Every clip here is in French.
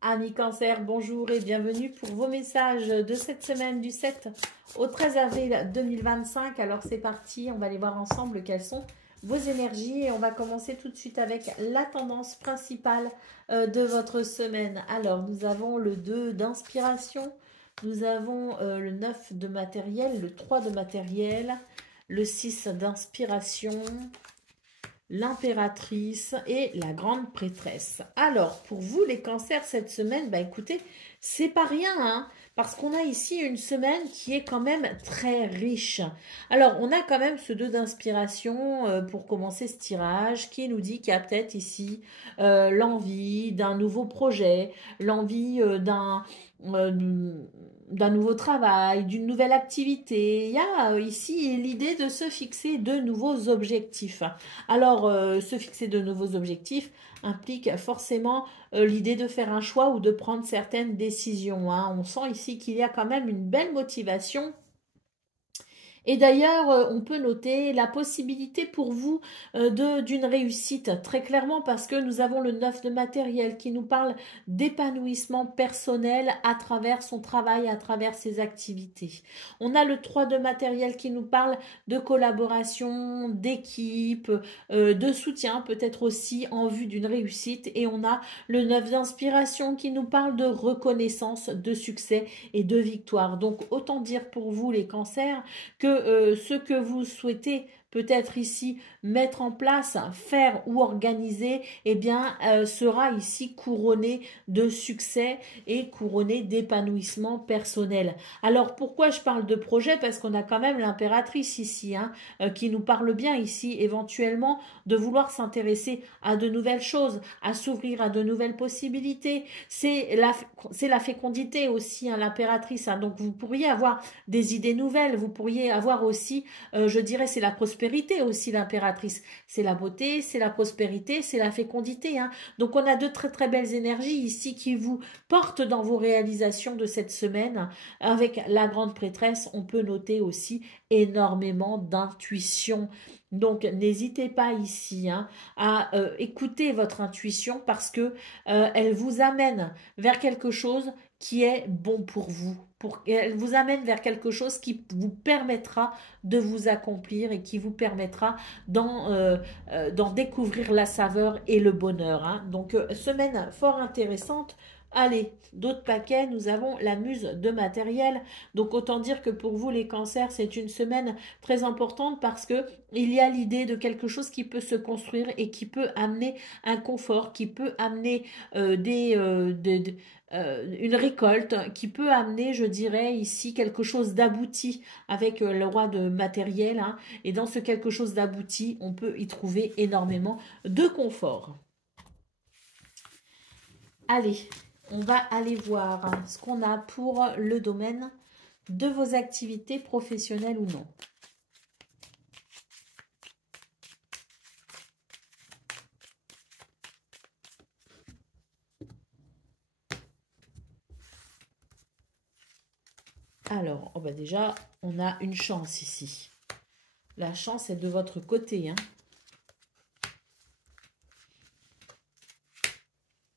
Amis Cancer, bonjour et bienvenue pour vos messages de cette semaine du 7 au 13 avril 2025. Alors c'est parti, on va aller voir ensemble quelles sont vos énergies et on va commencer tout de suite avec la tendance principale de votre semaine. Alors nous avons le 2 d'inspiration, nous avons le 9 de matériel, le 3 de matériel, le 6 d'inspiration, l'impératrice et la grande prêtresse. Alors, pour vous les cancers cette semaine, bah écoutez, c'est pas rien, hein, parce qu'on a ici une semaine qui est quand même très riche. Alors, on a quand même ce 2 d'inspiration pour commencer ce tirage qui nous dit qu'il y a peut-être ici l'envie d'un nouveau projet, l'envie d'un nouveau travail, d'une nouvelle activité. Il y a ici l'idée de se fixer de nouveaux objectifs. Alors, se fixer de nouveaux objectifs implique forcément l'idée de faire un choix ou de prendre certaines décisions, hein. On sent ici qu'il y a quand même une belle motivation. Et d'ailleurs, on peut noter la possibilité pour vous d'une réussite, très clairement, parce que nous avons le 9 de matériel qui nous parle d'épanouissement personnel à travers son travail, à travers ses activités. On a le 3 de matériel qui nous parle de collaboration, d'équipe, de soutien, peut-être aussi en vue d'une réussite. Et on a le 9 d'inspiration qui nous parle de reconnaissance, de succès et de victoire. Donc, autant dire pour vous, les cancers, que ce que vous souhaitez peut-être ici mettre en place, faire ou organiser, eh bien, sera ici couronné de succès et couronné d'épanouissement personnel. Alors, pourquoi je parle de projet? Parce qu'on a quand même l'impératrice ici, hein, qui nous parle bien ici, éventuellement, de vouloir s'intéresser à de nouvelles choses, à s'ouvrir à de nouvelles possibilités. C'est la fécondité aussi, hein, l'impératrice, hein. Donc, vous pourriez avoir des idées nouvelles, vous pourriez avoir aussi, je dirais, c'est la prospérité aussi, l'impératrice. C'est la beauté, c'est la prospérité, c'est la fécondité, hein. Donc on a de très très belles énergies ici qui vous portent dans vos réalisations de cette semaine. Avec la grande prêtresse, on peut noter aussi énormément d'intuition. Donc n'hésitez pas ici, hein, à écouter votre intuition parce que elle vous amène vers quelque chose qui est bon pour vous. Elle vous amène vers quelque chose qui vous permettra de vous accomplir et qui vous permettra d'en découvrir la saveur et le bonheur, hein. Donc, semaine fort intéressante. Allez, d'autres paquets, nous avons la muse de matériel. Donc, autant dire que pour vous, les cancers, c'est une semaine très importante parce que il y a l'idée de quelque chose qui peut se construire et qui peut amener un confort, qui peut amener une récolte, qui peut amener, je dirais, ici quelque chose d'abouti avec le roi de matériel, hein. Et dans ce quelque chose d'abouti, on peut y trouver énormément de confort. Allez, on va aller voir ce qu'on a pour le domaine de vos activités professionnelles ou non. Alors, oh bah déjà, on a une chance ici. La chance est de votre côté, hein.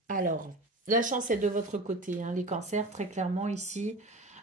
Alors, la chance est de votre côté, hein, les cancers, très clairement ici.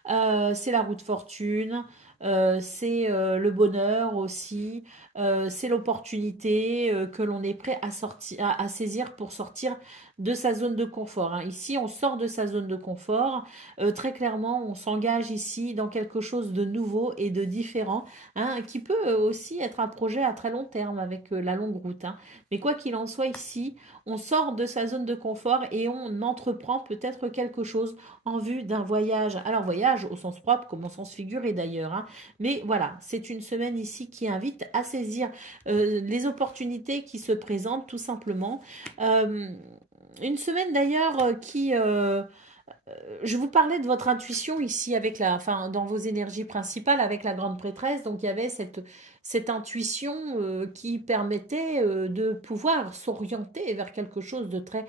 C'est la roue de fortune, c'est le bonheur aussi, c'est l'opportunité que l'on est prêt à sortir, à saisir pour sortir de sa zone de confort, hein. Ici, on sort de sa zone de confort. Très clairement, on s'engage ici dans quelque chose de nouveau et de différent, hein, qui peut aussi être un projet à très long terme avec la longue route, hein. Mais quoi qu'il en soit ici, on sort de sa zone de confort et on entreprend peut-être quelque chose en vue d'un voyage. Alors voyage au sens propre comme au sens figuré d'ailleurs, hein. Mais voilà, c'est une semaine ici qui invite à saisir les opportunités qui se présentent tout simplement. Une semaine d'ailleurs je vous parlais de votre intuition ici avec enfin, dans vos énergies principales avec la grande prêtresse. Donc il y avait cette intuition qui permettait de pouvoir s'orienter vers quelque chose de très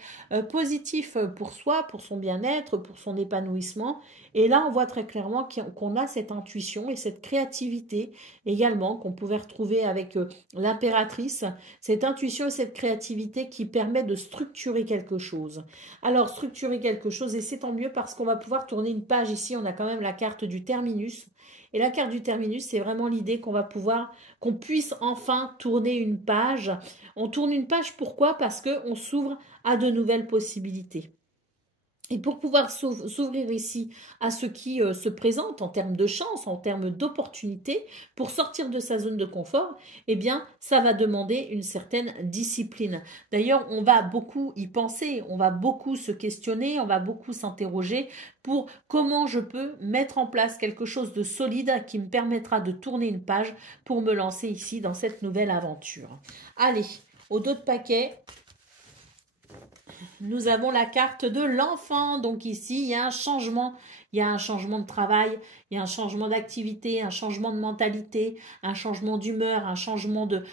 positif pour soi, pour son bien-être, pour son épanouissement. Et là, on voit très clairement qu'on a cette intuition et cette créativité également qu'on pouvait retrouver avec l'impératrice, cette intuition et cette créativité qui permet de structurer quelque chose. Alors, structurer quelque chose, et c'est tant mieux parce qu'on va pouvoir tourner une page ici, on a quand même la carte du terminus. Et la carte du terminus, c'est vraiment l'idée qu'on va pouvoir, qu'on puisse enfin tourner une page. On tourne une page, pourquoi? Parce qu'on s'ouvre à de nouvelles possibilités. Et pour pouvoir s'ouvrir ici à ce qui se présente en termes de chance, en termes d'opportunités, pour sortir de sa zone de confort, eh bien, ça va demander une certaine discipline. D'ailleurs, on va beaucoup y penser, on va beaucoup se questionner, on va beaucoup s'interroger pour comment je peux mettre en place quelque chose de solide qui me permettra de tourner une page pour me lancer ici dans cette nouvelle aventure. Allez, au dos de paquet, nous avons la carte de l'enfant. Donc ici, il y a un changement. Il y a un changement de travail, il y a un changement d'activité, un changement de mentalité, un changement d'humeur, un changement de...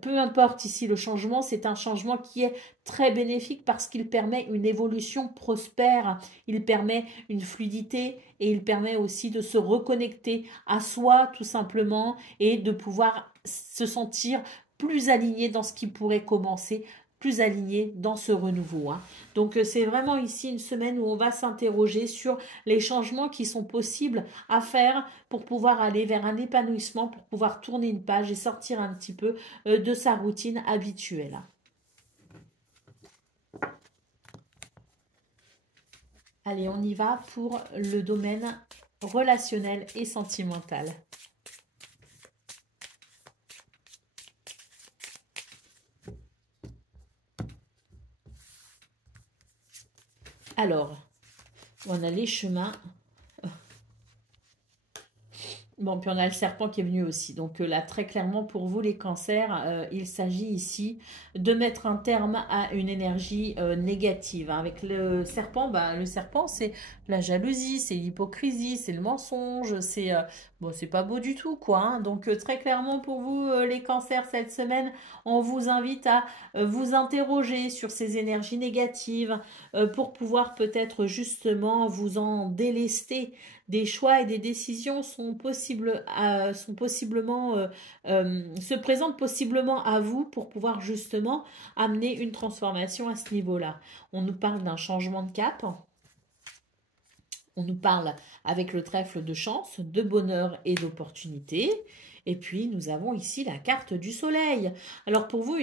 peu importe ici le changement, c'est un changement qui est très bénéfique parce qu'il permet une évolution prospère, il permet une fluidité et il permet aussi de se reconnecter à soi tout simplement et de pouvoir se sentir plus aligné dans ce qui pourrait commencer, plus aligné dans ce renouveau. Donc c'est vraiment ici une semaine où on va s'interroger sur les changements qui sont possibles à faire pour pouvoir aller vers un épanouissement, pour pouvoir tourner une page et sortir un petit peu de sa routine habituelle. Allez, on y va pour le domaine relationnel et sentimental. Alors, on a les chemins. Bon, puis on a le serpent qui est venu aussi. Donc là, très clairement, pour vous, les cancers, il s'agit ici de mettre un terme à une énergie négative. Avec le serpent, c'est la jalousie, c'est l'hypocrisie, c'est le mensonge, c'est bon, c'est pas beau du tout, quoi. Donc très clairement, pour vous, les cancers, cette semaine, on vous invite à vous interroger sur ces énergies négatives pour pouvoir peut-être justement vous en délester. Des choix et des décisions sont se présentent possiblement à vous pour pouvoir justement amener une transformation à ce niveau-là. On nous parle d'un changement de cap. On nous parle avec le trèfle de chance, de bonheur et d'opportunité. Et puis, nous avons ici la carte du soleil. Alors, pour vous,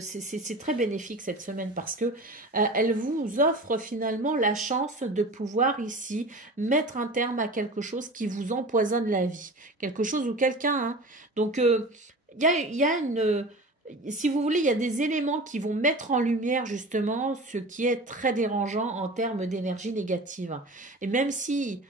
c'est très bénéfique cette semaine parce que elle vous offre finalement la chance de pouvoir ici mettre un terme à quelque chose qui vous empoisonne la vie. Quelque chose ou quelqu'un. Donc, il y a une... Si vous voulez, il y a des éléments qui vont mettre en lumière justement ce qui est très dérangeant en termes d'énergie négative. Et même si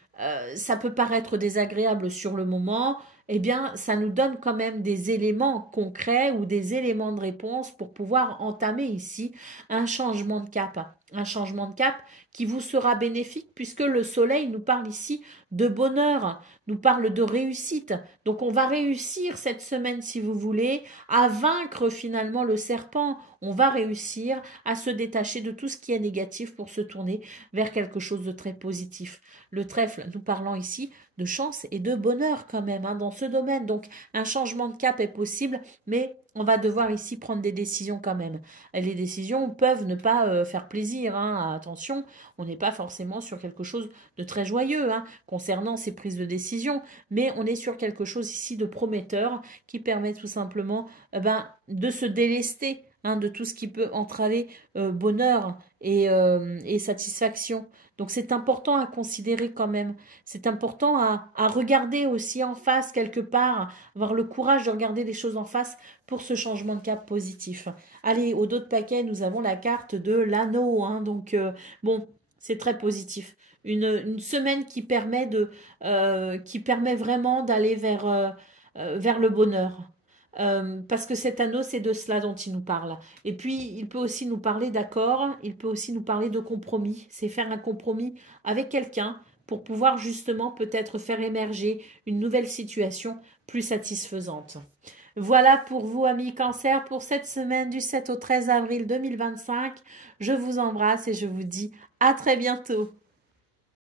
ça peut paraître désagréable sur le moment, eh bien, ça nous donne quand même des éléments concrets ou des éléments de réponse pour pouvoir entamer ici un changement de cap. Un changement de cap qui vous sera bénéfique puisque le soleil nous parle ici de bonheur, nous parle de réussite. Donc, on va réussir cette semaine, si vous voulez, à vaincre finalement le serpent. On va réussir à se détacher de tout ce qui est négatif pour se tourner vers quelque chose de très positif. Le trèfle nous parlant ici de chance et de bonheur quand même dans ce domaine. Donc un changement de cap est possible, mais on va devoir ici prendre des décisions quand même. Et les décisions peuvent ne pas faire plaisir. Attention, on n'est pas forcément sur quelque chose de très joyeux concernant ces prises de décision, mais on est sur quelque chose ici de prometteur qui permet tout simplement de se délester de tout ce qui peut entraver bonheur et satisfaction. Donc c'est important à considérer quand même. C'est important à regarder aussi en face quelque part, avoir le courage de regarder les choses en face pour ce changement de cap positif. Allez, au dos de paquet, nous avons la carte de l'anneau. Donc bon, c'est très positif. Une semaine qui permet vraiment d'aller vers le bonheur. Parce que cet anneau, c'est de cela dont il nous parle. Et puis, il peut aussi nous parler d'accord, il peut aussi nous parler de compromis. C'est faire un compromis avec quelqu'un pour pouvoir justement peut-être faire émerger une nouvelle situation plus satisfaisante. Voilà pour vous, amis Cancer, pour cette semaine du 7 au 13 avril 2025. Je vous embrasse et je vous dis à très bientôt.